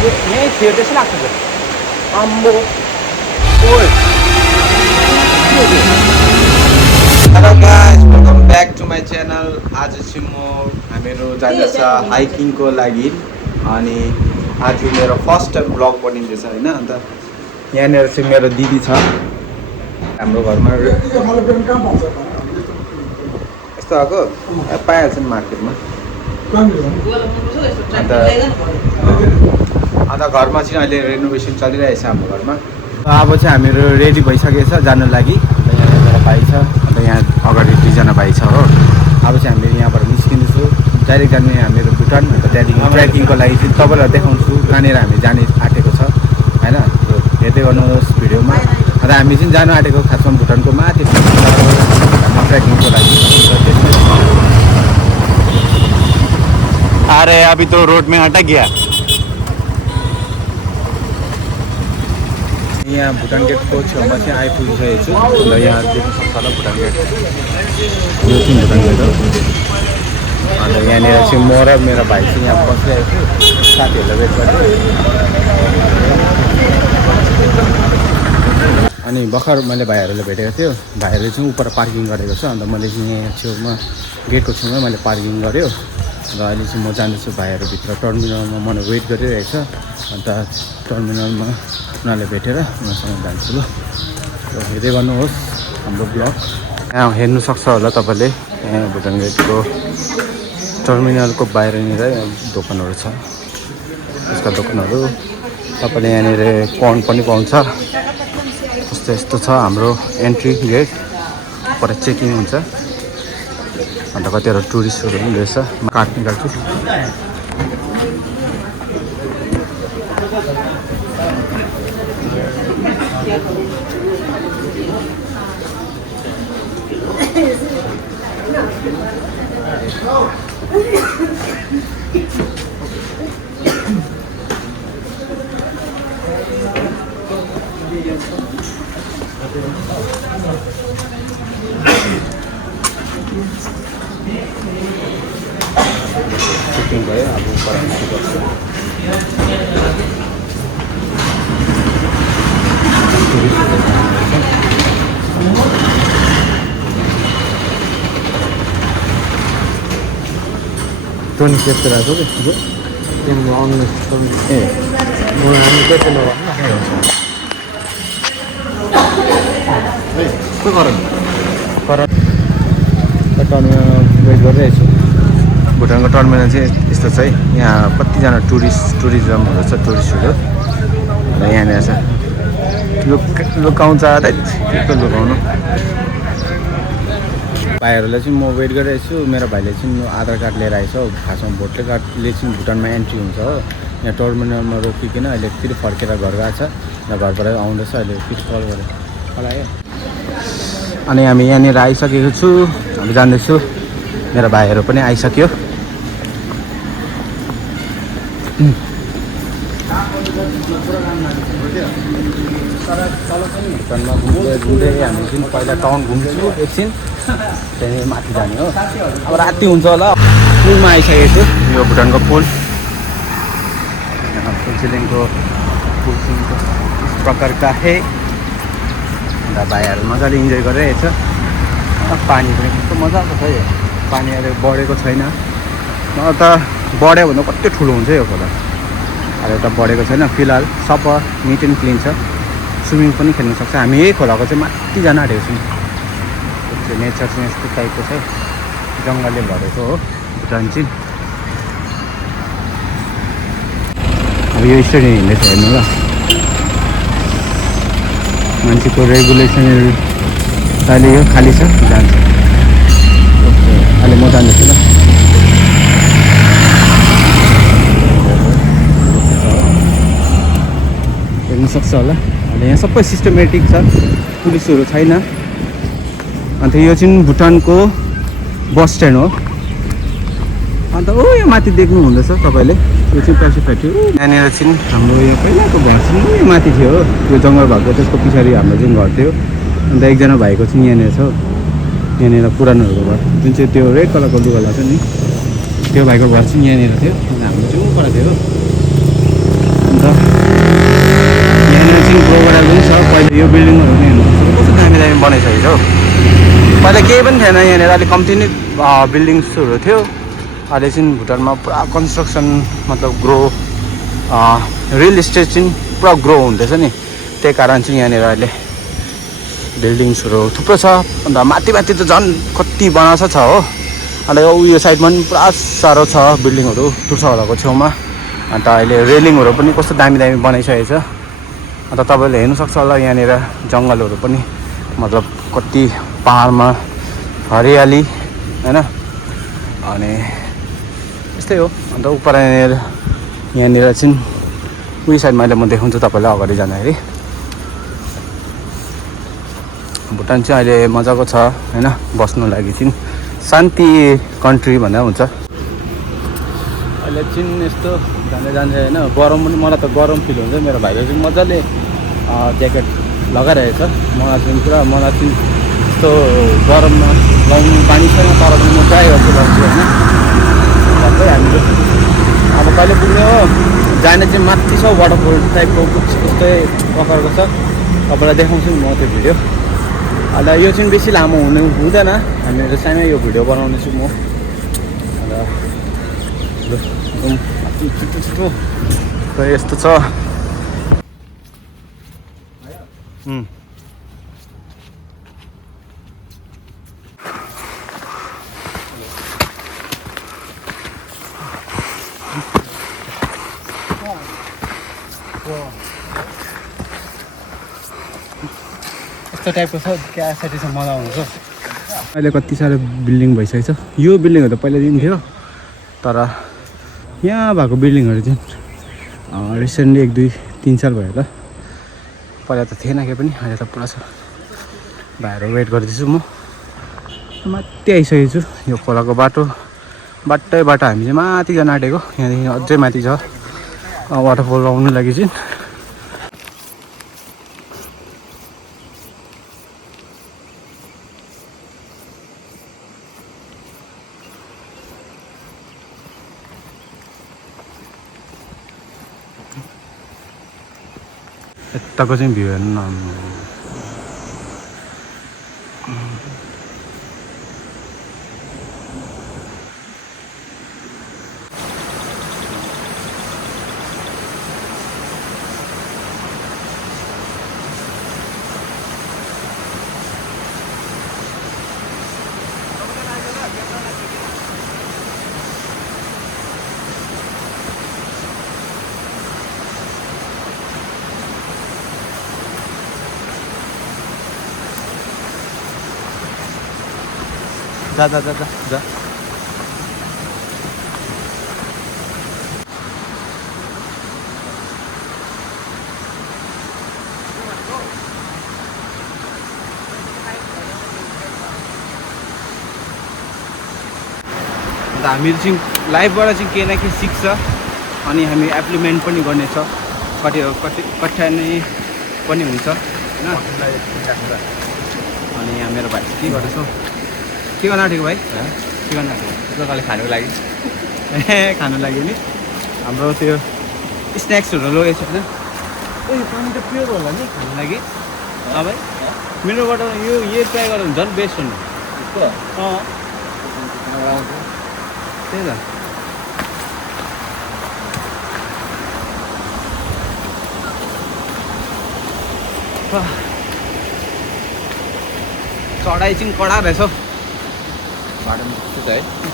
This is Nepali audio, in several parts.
यहीँ थियो त्यसै लाग्छ त आम्बो ओइ hello guys welcome back to my channel. आज चाहिँ म हामीहरू जाँदैछ हाइकिङको लागि अनि आज मेरो फर्स्ट टाइम ब्लग बनिँदैछ होइन। अन्त यहाँनिर चाहिँ मेरो दिदी छ हाम्रो घरमा। यस्तो आएको पाइहाल्छ नि मार्केटमा। अन्त घरमा चाहिँ अहिले रेनोभेसन चलिरहेछ हाम्रो घरमा। अब चाहिँ हामीहरू रेडी भइसकेको छ जानु लागि। अन्त यहाँ एउटा भाइ छ, अन्त यहाँ अगाडि दुईजना भाइ छ हो। अब चाहिँ हामीले यहाँबाट निस्किँदैछु डाइरेक्ट जाने हामीहरू भुटान। अन्त त्यहाँदेखि ट्रेकिङको लागि चाहिँ तपाईँलाई देखाउँछु कहाँनिर हामी जाने आँटेको छ होइन। हेर्दै गर्नुहोस् भिडियोमा। अन्त हामी चाहिँ जानु आँटेको खासमा भुटानको माथि ट्रेकिङको लागि। अरे अभी तो रोड में अटक गया। यहाँ भुटान गेटको छेउमा चाहिँ आइपुगिसकेको छु। र यहाँ देख्नु सक्छ होला भुटान गेट, यो चाहिँ भुटान गेट हो। अन्त यहाँनिर चाहिँ म र मेरो भाइ चाहिँ यहाँ बसिरहेको छु साथीहरूलाई वेट गर्दै। अनि भर्खर मैले भाइहरूलाई भेटेको थियो, भाइहरूले चाहिँ उपर पार्किङ गरेको छ। अन्त मैले चाहिँ यहाँ छेउमा गेटको छेउमा मैले पार्किङ गऱ्यो। र अहिले चाहिँ म जाँदैछु भाइहरूभित्र टर्मिनलमा मलाई वेट गरिरहेको छ। अन्त टर्मिनलमा उनीहरूले भेटेर उनीहरूसँग जान्छु। ल हेर्दै गर्नुहोस् हाम्रो ब्लग। यहाँ हेर्नु सक्छ होला तपाईँले, यहाँ भुटान गेटको टर्मिनलको बाहिरनिर दोकानहरू छ। यसका दोकानहरू तपाईँले यहाँनिर कर्न पनि पाउँछ। यस्तो यस्तो छ हाम्रो एन्ट्री गेट। पर चेकिङ हुन्छ। अन्त कतिवटा टुरिस्टहरू पनि रहेछ। कार्ड निकाल्छु। चेकिङ भयो। अब पर टोनी क्याप्चर आएको त्यस्तो त्यहाँदेखि अनलाइन ए हामी क्याप्चर के गर टर्मिनल वेट गरिरहेको छु। भुटानको टर्मिनल चाहिँ यस्तो छ है। यहाँ कतिजना टुरिज्महरू छ, टुरिस्टहरू। र यहाँनिर छ लुकाउँछ के लुकाउनु। भाइहरूलाई चाहिँ म वेट गरिरहेको छु। मेरो भाइले चाहिँ आधार कार्ड लिएर आएछ हो। खासमा भोटर कार्डले चाहिँ भुटानमा एन्ट्री हुन्छ हो। यहाँ टर्मिनलमा रोकिकन अहिले फेरि फर्केर घर गएको छ र घरबाट आउँदैछ। अहिले फेरि कल गरेँ आयो। अनि हामी यहाँनिर आइसकेको छु। हामी जाँदैछु। मेरो भाइहरू पनि आइसक्यो। भुटानमा घुम्दै हामी चाहिँ पहिला टाउन घुम्छु एकछिन, त्यहाँदेखि माथि जाने हो। अब राति हुन्छ होला। पुलमा आइसकेको छु। यो भुटानको पुल, फुलसिलिङको पुल इस प्रकारका है। अन्त भाइहरू मजाले इन्जोय गरिरहेछ। पानी पनि कस्तो मजाको छ यो। पानी अहिले बढेको छैन, न त बढ्यो भने कति ठुलो हुन्छ यो खोला। अहिले त बढेको छैन फिलहाल। सफा निट एन्ड क्लिन छ। स्विमिङ पनि खेल्न सक्छ। हामी यही खोलाको चाहिँ माथि जान आँटेको छौँ। नेचर चाहिँ यस्तो टाइपको छ, जङ्गलले भरेको हो भुटान चाहिँ। अब यो स्टेडियम हिँड्दैछ हेर्नु ल। मान्छेको रेगुलेसनहरू अहिले यो खाली छ, जान्छ। अहिले म जाँदैछु ल। हेर्नु सक्छ होला। अहिले यहाँ सबै सिस्टमेटिक छ, पुलिसहरू छैन। अन्त यो चाहिँ भुटानको बस स्ट्यान्ड हो। अन्त यो माथि देख्नु हुँदैछ तपाईँले, यो चाहिँ पेसिफाइड थियो। यहाँनिर चाहिँ हाम्रो यो पहिलाको घर चाहिँ यो माथि थियो। यो जङ्गल भएको त्यसको पछाडि हाम्रो चाहिँ घर थियो। अन्त एकजना भाइको चाहिँ यहाँनिर छ। यहाँनिर पुरानोहरूको घर जुन चाहिँ त्यो रेड कलरको लुगा लाग्छ नि, त्यो भाइको घर चाहिँ यहाँनिर थियो। हाम्रो चाहिँ उपर थियो। अहिले यो बिल्डिङहरू नि हेर्नु कस्तो दामी दामी बनाइसकेको छ हौ। पहिला केही पनि थिएन यहाँनिर, अलिक कम्ती नै बिल्डिङ्सहरू थियो। अहिले चाहिँ भुटानमा पुरा कन्स्ट्रक्सन मतलब ग्रो रियल इस्टेट चाहिँ पुरा ग्रो हुँदैछ नि, त्यही कारण चाहिँ यहाँनिर अहिले बिल्डिङ्सहरू थुप्रो छ। अन्त माथि माथि त झन् कति बनाएको छ हो। अन्त यो साइडमा पनि पुरा साह्रो छ बिल्डिङहरू तुर्सावालाको छेउमा। अन्त अहिले रेलिङहरू पनि कस्तो दामी दामी बनाइसकेको छ। अन्त तपाईँले हेर्नु सक्छ होला यहाँनिर जङ्गलहरू पनि मतलब कति पाहाडमा हरियाली हैन। अनि यस्तै हो। अन्त उपर यहाँनिर चाहिँ उयो साइडमा अहिले म देखाउँछु तपाईँलाई अगाडि जाँदाखेरि। भुटान चाहिँ अहिले मजाको छ हैन, बस्नु लागि चाहिँ शान्ति कन्ट्री भन्दा हुन्छ। अहिले चाहिँ यस्तो जाँदै जान्छ होइन, गरम पनि, मलाई त गरम फिल हुन्छ। मेरो भाइले चाहिँ मजाले ज्याकेट लगाइरहेको छ। मलाई चाहिँ यस्तो गरममा लाउनु पानी छैन, तर पनि म ट्राई गर्छु लाउँछु होइन। सबै हामीले अब कहिले पुग्ने हो, जाने चाहिँ माथि छ वाटरफल टाइपको जस्तै प्रकारको छ। तपाईँलाई देखाउँछु म त्यो भिडियो। अन्त यो चाहिँ बेसी लामो हुँदैन, हामीहरू सानो यो भिडियो बनाउनेछु म। अन्त छिटो छिटो यस्तो छ। यस्तो टाइपको छ, क्या साथीसँग मजा आउँछ। अहिले कति साह्रो बिल्डिङ भइसकेको छ। यो बिल्डिङहरू त पहिलादेखि थियो, तर यहाँ भएको बिल्डिङहरू चाहिँ रिसेन्टली 1-2-3 साल भयो ल। पहिला त थिएन केही पनि, अहिले त पुरा छ। भाइहरू वेट गर्दैछु म। माथि आइसकेको छु। यो खोलाको बाटैबाट हामी चाहिँ माथि जान आँटेको। यहाँदेखि अझै माथि छ वाटरफल आउनु लागि चाहिँ। यताको चाहिँ भ्यू हेर्नु न। जा जा जा जा। अन्त हामीहरू चाहिँ लाइफबाट चाहिँ केही न केही सिक्छ, अनि हामी एप्लिमेन्ट पनि गर्नेछ। कठिनाइ पनि हुन्छ होइन। अनि यहाँ मेरो भाइ के गर्दैछौ? के गर्न आँटेको भाइ? के गर्न आँटेको? खानुको लागि खानु लागि नि हाम्रो त्यो स्न्याक्सहरू लगेको छ होइन। यो पानी त प्योर होला नि खानु लागि। भाइ मेरोबाट यो ट्राई गर्दा झन् बेस्ट हुनु। त्यही त। चढाइ चाहिँ कडा रहेछ।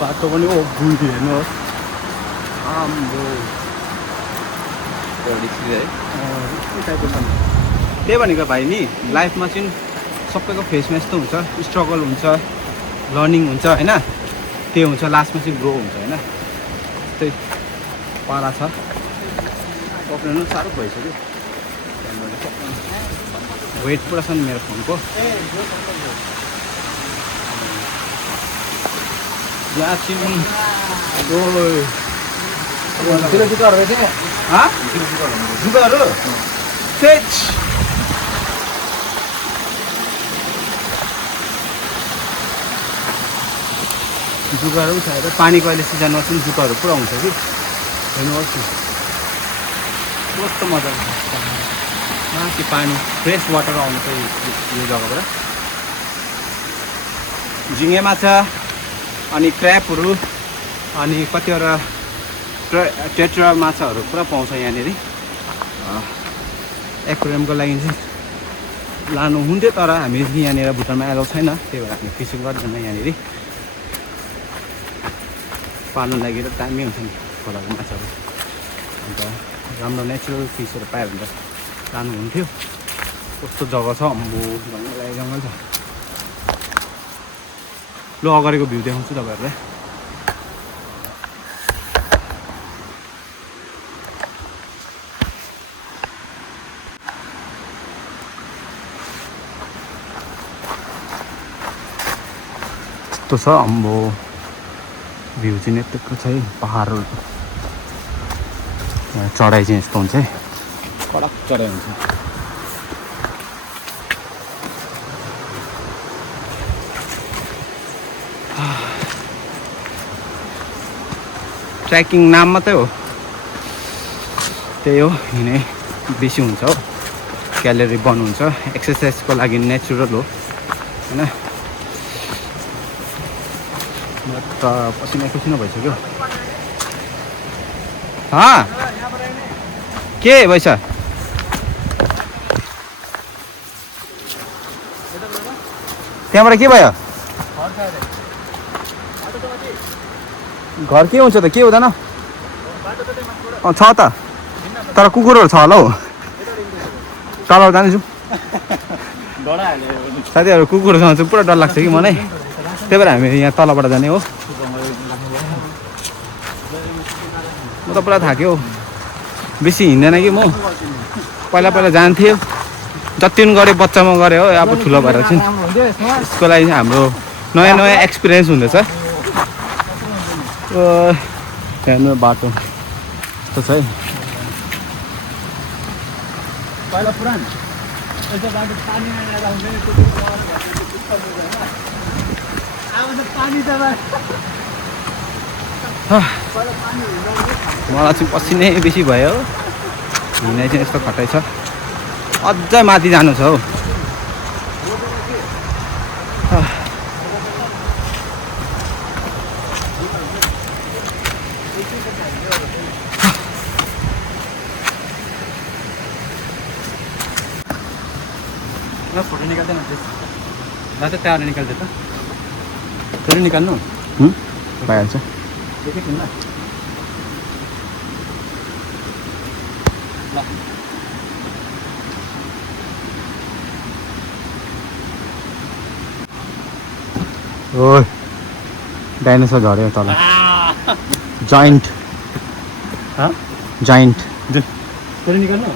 बाटो पनि बुढी हेर्नुहोस् आम्बो टाइपको छ। त्यही भनेको भाइ नि, लाइफमा चाहिँ सबैको फेसमा यस्तो हुन्छ, स्ट्रगल हुन्छ, लर्निङ हुन्छ होइन। त्यो हुन्छ, लास्टमा चाहिँ ग्रो हुन्छ होइन। त्यस्तै पारा छ। पक्रिनु साह्रो भइसक्यो। वेट पुरा छ नि मेरो फोनको। यहाँ चाहिँ जुत्ताहरू जुगाहरू पनि छ। पानीको अहिले सिजनमा चाहिँ जुकाहरू पुरा हुन्छ कि। हेर्नुहोस् न कस्तो मजाको छ। त्यो पानी फ्रेस वाटर आउँछ यो जग्गाबाट झिङ्गे माछा अनि क्र्याबहरू अनि कतिवटा टेट्रा माछाहरू पुरा पाउँछ यहाँनिर एक्वेरियमको लागि चाहिँ लानु हुन्थ्यो तर हामी यहाँनिर भुटानमा एलाउ छैन त्यही भएर हामी फिसिङ गर्दैन यहाँनिर पाल्नु लागि त दामी हुन्छ नि खोलाको माछाहरू अन्त राम्रो नेचुरल फिसहरू पायो भने त लानुहुन्थ्यो कस्तो जग्गा छ अम्बो जङ्गल छ ल अगाडिको भ्यू देखाउँछु तपाईँहरूलाई यस्तो छ अम्बो भ्यू चाहिँ यत्तिको छ है पहाडहरू चढाइ चाहिँ यस्तो हुन्छ है कडक चढाइ हुन्छ ट्रेकिङ नाम मात्रै हो त्यही हो हिँडै बेसी हुन्छ हो क्यालोरी बर्न हुन्छ एक्सर्साइजको लागि नेचुरल हो होइन त पसिना भइसक्यो के भइस त्यहाँबाट के भयो घर के हुन्छ त के हुँदैन छ त तर कुकुरहरू छ होला हौ तल जानेछु साथीहरू कुकुरसँग चाहिँ पुरा डर लाग्छ कि मलाई त्यही भएर हामी यहाँ तलबाट जाने हो म त पुरा थाक्यो बेसी हिँड्दैन कि म पहिला जान्थेँ जति पनि गरेँ बच्चामा गरेँ हो अब ठुलो भएर चाहिँ यसको लागि हाम्रो नयाँ एक्सपिरियन्स हुँदैछ हेर्नु बाटो यस्तो छ है पहिला पुरानो मलाई चाहिँ पसिनै बेसी भयो हिँडाइ चाहिँ यस्तो खटाइ छ अझै माथि जानु छ हौ फोटो निकाल्दैन दाजु त्यहाँबाट निकाल्दै त फेरि निकाल्नु भइहाल्छ ओ डाइनोसर झऱ्यो तल जाइन्ट फेरि निकाल्नु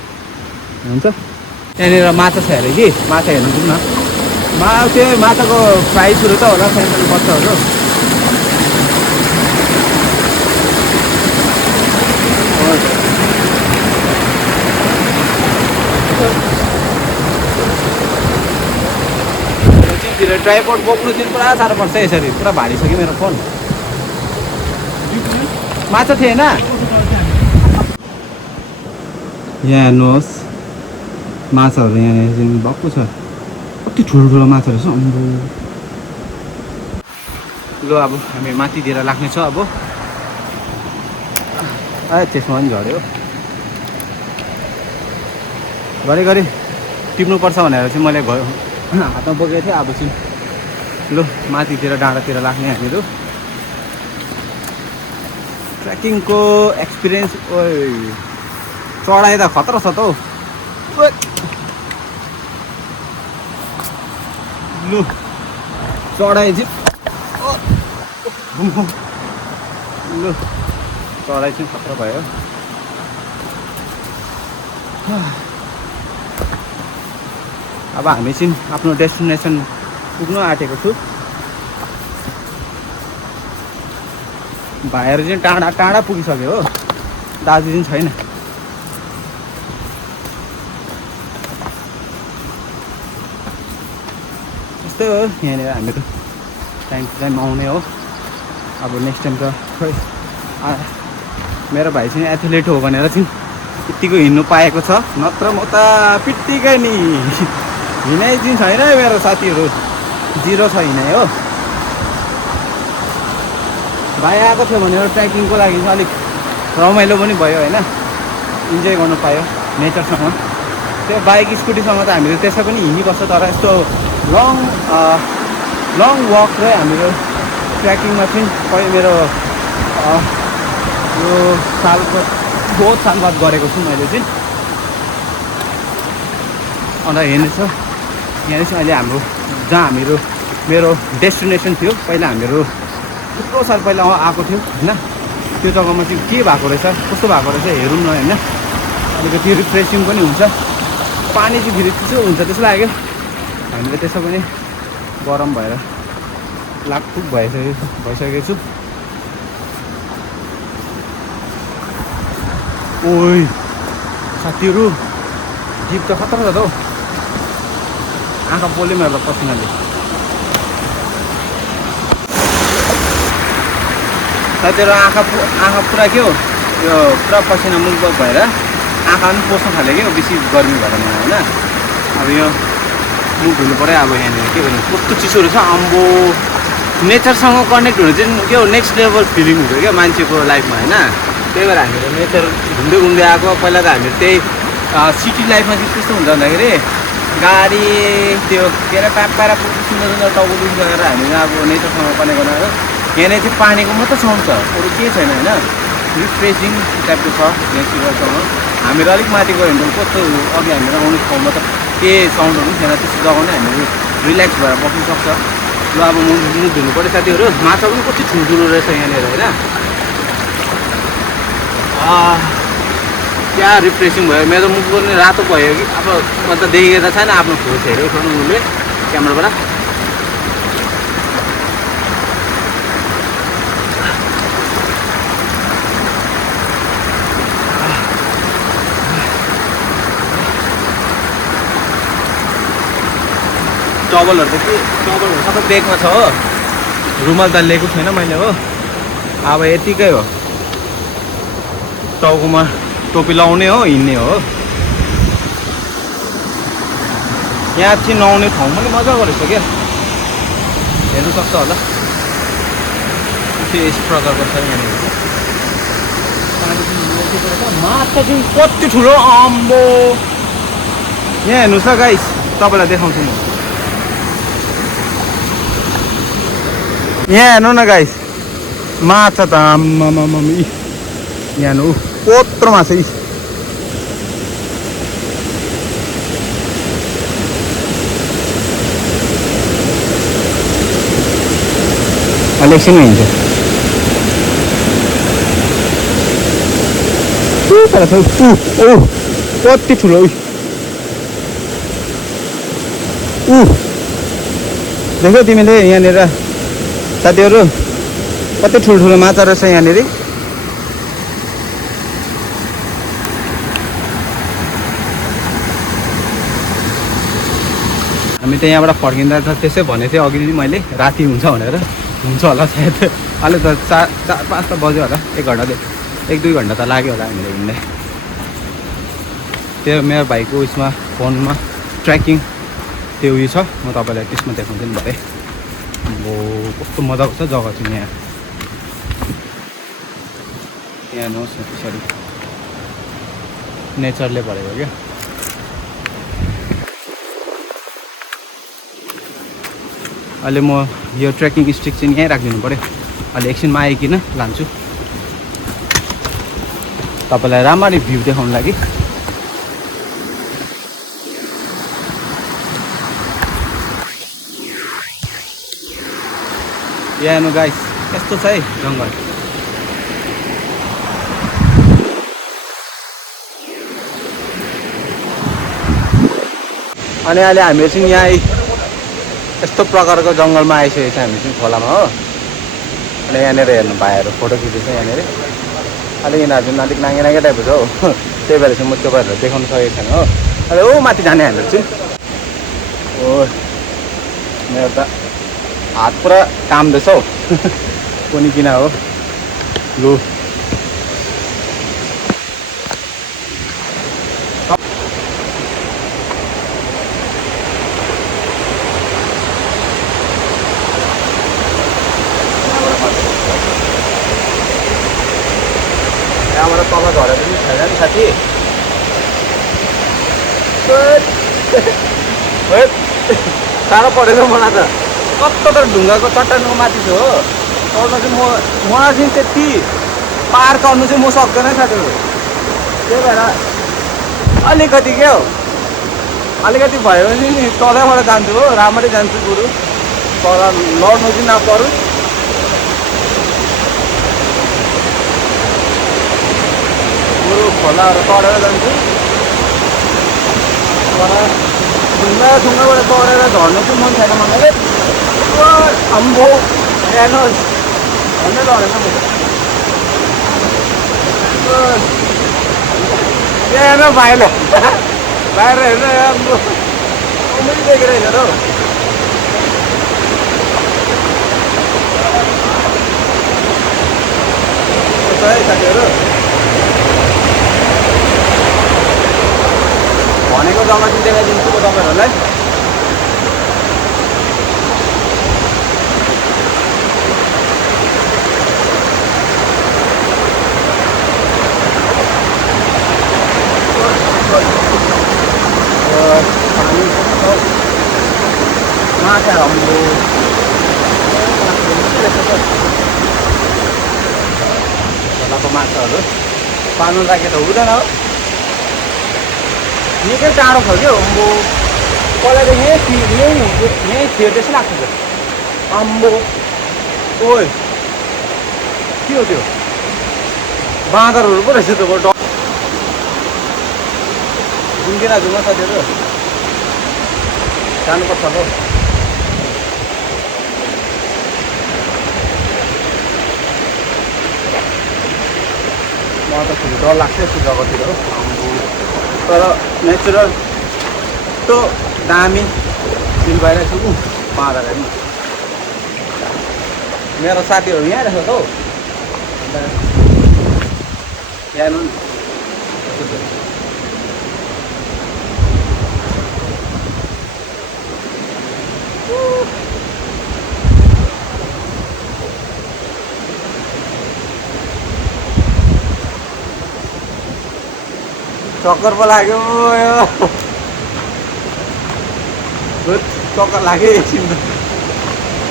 हुन्छ यहाँनिर माछा छ अरे कि माछा हेर्नु जाउँ न त्यो माछाको प्राइसहरू त होला सानो बच्चाहरू ट्राइपोड बोक्नु चाहिँ पुरा साह्रो पर्छ यसरी पुरा भारी छ कि मेरो फोन माछा थिएन यहाँ हेर्नुहोस् माछाहरू यहाँनिर चाहिँ भक्कु छ कति ठुलो माछाहरू छ अम्बो ल अब हामी माथितिर लाग्नेछ अब त्यसमा पनि झऱ्यो घरि टिप्नुपर्छ भनेर चाहिँ मैले हातमा बोकेको थिएँ अब चाहिँ ल माथितिर डाँडातिर लाग्ने हामीहरू ट्रेकिङको एक्सपिरियन्स चढाइ त खतरा छ त हौ लु चढाइ चाहिँ लु चढाइ चाहिँ खतरा भयो अब हामी चाहिँ आफ्नो डेस्टिनेसन पुग्नु आँटेको छु भाइहरू चाहिँ टाढा पुगिसक्यो हो दाजु चाहिँ छैन त्यस्तै हो यहाँनिर हामीहरू टाइम टु टाइम आउने हो अब नेक्स्ट टाइम त खोइ मेरो भाइ चाहिँ एथलेट हो भनेर चाहिँ यतिको हिँड्नु पाएको छ, नत्र म त पिट्टिकै नि हिँडाइ दिन छैन मेरो साथीहरू, जिरो छ हिँडाइ हो। भाइ आएको थियो भनेर ट्रेकिङको लागि चाहिँ अलिक रमाइलो पनि भयो होइन, इन्जोय गर्नु पायो नेचरसँग। त्यो बाइक स्कुटीसँग त हामीले त्यसै पनि हिँडिबस्छ, तर यस्तो लङ वक र हाम्रो ट्रेकिङमा चाहिँ मेरो यो सालको बहुत साल बाद गरेको छु मैले चाहिँ। अन्त हेर्नु छ यहाँ चाहिँ अहिले हाम्रो जहाँ मेरो डेस्टिनेसन थियो, पहिला हामीहरू थुप्रो साल पहिला आएको थियो होइन, त्यो जग्गामा चाहिँ के भएको रहेछ, कस्तो भएको रहेछ हेरौँ न होइन। अलिकति रिफ्रेसिङ पनि हुन्छ, पानी चाहिँ फेरि चिसो हुन्छ त्यस्तो लाग्यो। हामीले त्यसो पनि गरम भएर लाकफुक भइसकेको छु। ओइ साथीहरू, जिप त खतरा छ त हौ, आँखा पोल्यो मेरो त पसिनाले। साथीहरू आँखा पुरा के हो यो पुरा पसिना मुख भएर आँखा पनि पोस्न थाल्यो क्या, बेसी गर्मी भएर मलाई होइन। अब यो मुख धुनु पऱ्यो। अब यहाँनिर के भन्नु कस्तो चिसो रहेछ अम्बो। नेचरसँग कनेक्ट हुनु चाहिँ के हो नेक्स्ट लेभल फिलिङ हुन्छ क्या मान्छेको लाइफमा होइन। त्यही भएर हामीले नेचर घुम्दै आएको। पहिला त हामीले त्यही सिटी लाइफमा चाहिँ कस्तो हुन्छ भन्दाखेरि गाडी त्यो के अरे पारा सुन्दर टाउकोदेखि गएर हामीले अब नेचरसँग कनेक्ट गर्नु। यहाँनिर चाहिँ पानीको मात्रै साउन्ड छ, अरू केही छैन होइन। रिफ्रेसिङ टाइपको छ नेचरसँग। हामीहरू अलिक माथि गयो भने कस्तो अघि हामीहरू आउने ठाउँमा त के साउन्डहरू पनि थिएन, त्यस्तो जग्गा नै हामीहरू रिल्याक्स भएर बस्नु सक्छ। ल अब मुख धुनु पऱ्यो साथीहरू। माछा पनि कति ठुल्ठुलो रहेछ यहाँनिर होइन। क्या रिफ्रेसिङ भयो, मेरो मुख पनि रातो भयो कि अब म त देखेको त छैन आफ्नो फोटो हेरेको छ उसले क्यामेराबाट। टबलहरू त के टबलहरू सबै ब्यागमा छ हो, रुमाल त लिएको छैन मैले हो। अब यतिकै हो, टाउकोमा टोपी लाउने हो, हिँड्ने हो। यहाँ चाहिँ नआउने ठाउँ पनि मजाको रहेछ क्या, हेर्नु सक्छ होला। यस प्रकारको छ यहाँनिर। माछा चाहिँ कति ठुलो अम्बो। यहाँ हेर्नुहोस् न गाइस, तपाईँलाई देखाउँछु म। यहाँ हेर्नु न गाइस, माछा त आम्मामामा यहाँ हेर्नु कत्रो माछा। अहिले एकछिन हिँड्छ कति ठुलो देख्यौ तिमीले यहाँनिर साथीहरू, कति ठुल्ठुलो माछा रहेछ यहाँनिर। हामी त यहाँबाट फर्किँदा त त्यसै भनेको थिएँ अघि नै मैले, राति हुन्छ भनेर। हुन्छ होला सायद, अहिले त 4-5 त बज्यो होला। 1-2 घन्टा त लाग्यो होला हामीले हिँड्दै। त्यो मेरो भाइको उयसमा फोनमा ट्र्याकिङ त्यो उयो छ, म तपाईँलाई त्यसमा देखाउँछु नि भरे। अब कस्तो मजाको छ जग्गा चाहिँ यहाँ। यहाँ हेर्नुहोस् न त्यसरी नेचरले भरेको क्या। अहिले म यो ट्रेकिङ स्टिक चाहिँ यहीँ राखिदिनु पऱ्यो। अहिले एकछिनमा आइकन लान्छु तपाईँलाई राम्ररी भ्यू देखाउनु लागि। यहाँ हेर्नु गाइस, यस्तो छ है जङ्गल। अनि अहिले हामी चाहिँ यहाँ यस्तो प्रकारको जङ्गलमा आइसकेको छ हामी चाहिँ खोलामा हो। अनि यहाँनिर हेर्नु भाइहरू फोटो खिचेको छ यहाँनिर। अलिक यिनीहरू चाहिँ अलिक नाङ्गे टाइपको छ हो, त्यही भएर चाहिँ म त्यो भएर देखाउनु सकेको छैन हो। अहिले ओ माथि जाने हामीहरू चाहिँ ओ मेरो त हात पुरा काम्दैछ हौ कुनी किन हो। लु झरे पनि छैन नि साथी। साह्रो परेको मलाई त कस्तो त ढुङ्गाको चट्टानको माथि छु हो। चढ्न चाहिँ मलाई चाहिँ त्यति पार चढ्नु चाहिँ म सक्दैन साथीहरू। त्यही भएर अलिकति के हो अलिकति भयो भने नि तलैबाट जान्छु हो, राम्ररी जान्छु गुरु, तल लड्नु चाहिँ नपरोस्। गुरु खोलाहरू चढेर जान्छु, तर ढुङ्गाबाट चढेर झर्नु चाहिँ मन छैन मलाई। अम्बो हेर्नुहोस् भन्दै लडेन म हेर्नु भाइले बाहिर हेर्नु राम्रो देखिरहेछ त हौ। है साथीहरू भनेको जग्गा चाहिँ देखाइदिन्छु म तपाईँहरूलाई। पानी माछा हाम्रो खोलाको माछाहरू पाल्नु लागि त हुँदैन हो, निकै टाढो छ क्या अम्बो। पहिला त यहीँ थियो जस्तो लाग्छ त्यो अम्बो। ओइ के हो त्यो बाँदरहरू पो रहेछ त्यो घुम्किन जाउँ साथीहरू, जानुपर्छ हो। मलाई त फेरि डर लाग्छ यस्तो जग्गातिर हो, तर नेचुरल यस्तो दामी फिल भइरहेको छु बाँदरहरू नि। मेरो साथीहरू यहाँ रहेछ त हौ, यहाँ चक्कर पो लाग्यो, चक्कर लाग्यो एकछिन त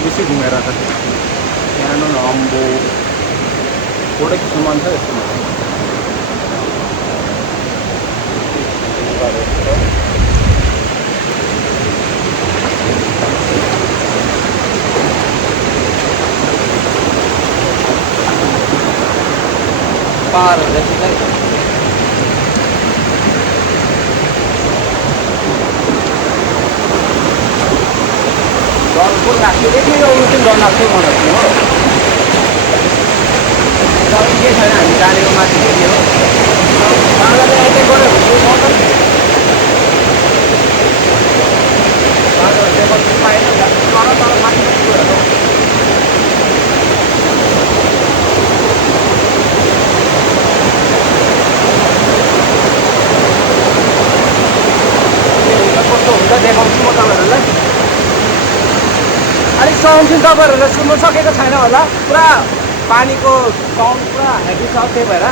बेसी घुमेर त। यहाँ न अम्बो फोटो खिच्नु मन छ यस्तो पाहाडहरू जतिकै डर पो लाग्थ्यो, यति आउनु चाहिँ डर लाग्थ्यो मलाई चाहिँ हो। तर के छैन, हामी जानेको माथि के हो बाँदरले एट्याक गऱ्यो भने बाँदरहरू देखाउनु पाएन, तर माथि पुऱ्याएको कस्तो हुन्छ देखाउँछु म तपाईँहरूलाई। अलिक साउन्ड चाहिँ तपाईँहरूले सुन्नु सकेको छैन होला, पुरा पानीको साउन्ड पुरा हेभी छ। त्यही भएर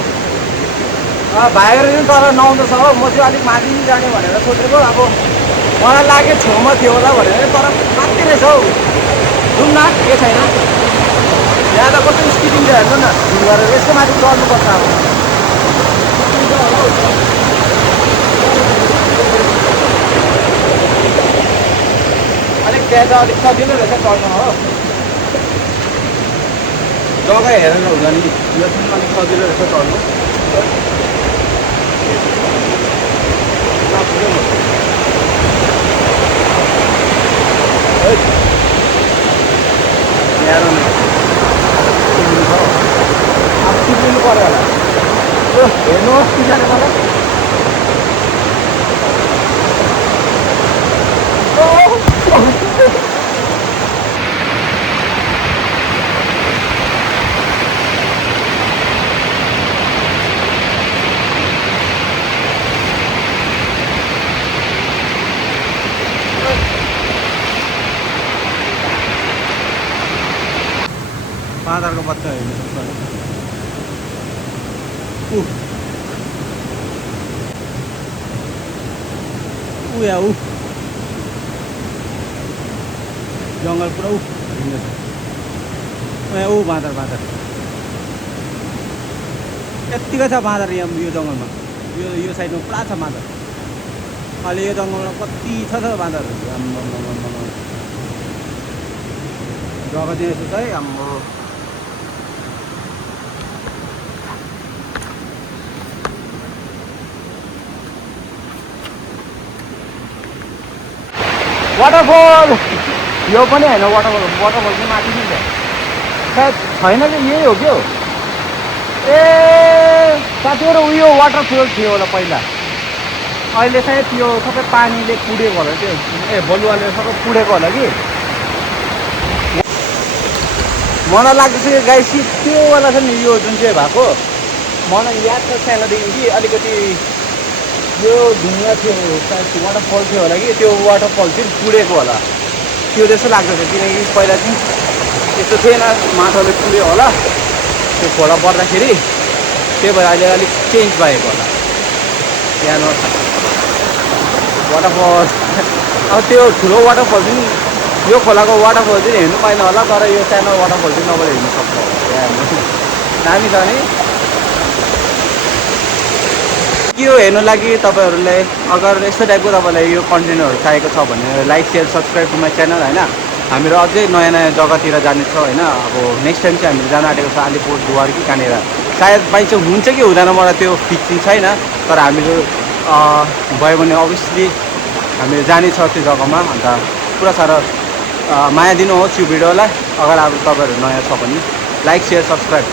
भाइहरू पनि तर नुहाउँदैछ हो, म चाहिँ अलिक माथि जाने भनेर सोचेको। अब मलाई लाग्यो छेउमा थियो होला भनेर, तर माथि रहेछ हौ। जाउँ न, के छैन। यहाँ त कस्तो स्पिडिङ छ हेर्नु न, झुम गरेर यसको माथि चढ्नुपर्छ। अब अलिक त्यहाँ त अलिक सजिलो रहेछ चढ्नु हो, जग्गा हेरेर हुँदैन नि, यो चाहिँ अलिक सजिलो रहेछ चढ्नु। हेर्नु न अब चिप्लिनु पऱ्यो होला, हेर्नुहोस् पछाडि मलाई बाँदरको बच्चा हेर्नु सक्छ। यहाँ जङ्गल पुरा हिँड्दैछ यहाँ बाँदर यत्तिकै छ बाँदर यहाँ यो जङ्गलमा यो साइडमा पुरा छ बाँदर अहिले यो जङ्गलमा कति छ बाँदरहरू जग्गा चाहिँ यस्तो छ है हाम्रो वाटरफल यो पनि होइन वाटरफल चाहिँ माथि नै छ सायद छैन कि यही हो क्या ए साथीहरू उयो वाटरफल थियो होला पहिला अहिले सायद यो सबै पानीले कुडेको होला त्यो बलुवाले सबै कुडेको होला कि मलाई लाग्दैछ यो गाई त्योवाला छ नि यो जुन चाहिँ भएको मलाई याद छ सानोदेखि कि अलिकति यो ढुङ्गा थियो सायद वाटरफल थियो होला कि त्यो वाटरफल चाहिँ कुडेको होला त्यो जस्तो लाग्दछ किनकि पहिला चाहिँ यस्तो थिएन माटोले कुड्यो होला त्यो खोला पर्दाखेरि त्यही भएर अहिले अलिक चेन्ज भएको होला यहाँ वाटरफल अब त्यो ठुलो वाटरफल चाहिँ यो खोलाको वाटरफल चाहिँ हेर्नु पाएन होला तर यो सानो वाटरफल चाहिँ तपाईँले हेर्नु सक्छ दामी छ नि यो हेर्नु लागि तपाईँहरूलाई अगर यस्तो टाइपको तपाईँलाई यो कन्टेन्टहरू चाहिएको छ भने like share subscribe to my channel होइन हामीहरू अझै नयाँ जग्गातिर जानेछौँ होइन अब नेक्स्ट टाइम चाहिँ हामीले जान आँटेको छ अलिपुरद्वार कि कहाँनिर सायद बाई चाहिँ हुन्छ कि हुँदैन मलाई त्यो फिक्सिङ छैन तर हामीहरू भयो भने अभियसली हामीले जानेछ त्यो जग्गामा अन्त पुरा साह्रो माया दिनुहोस् यो भिडियोलाई अगर अब तपाईँहरू नयाँ छ भने लाइक सेयर सब्सक्राइब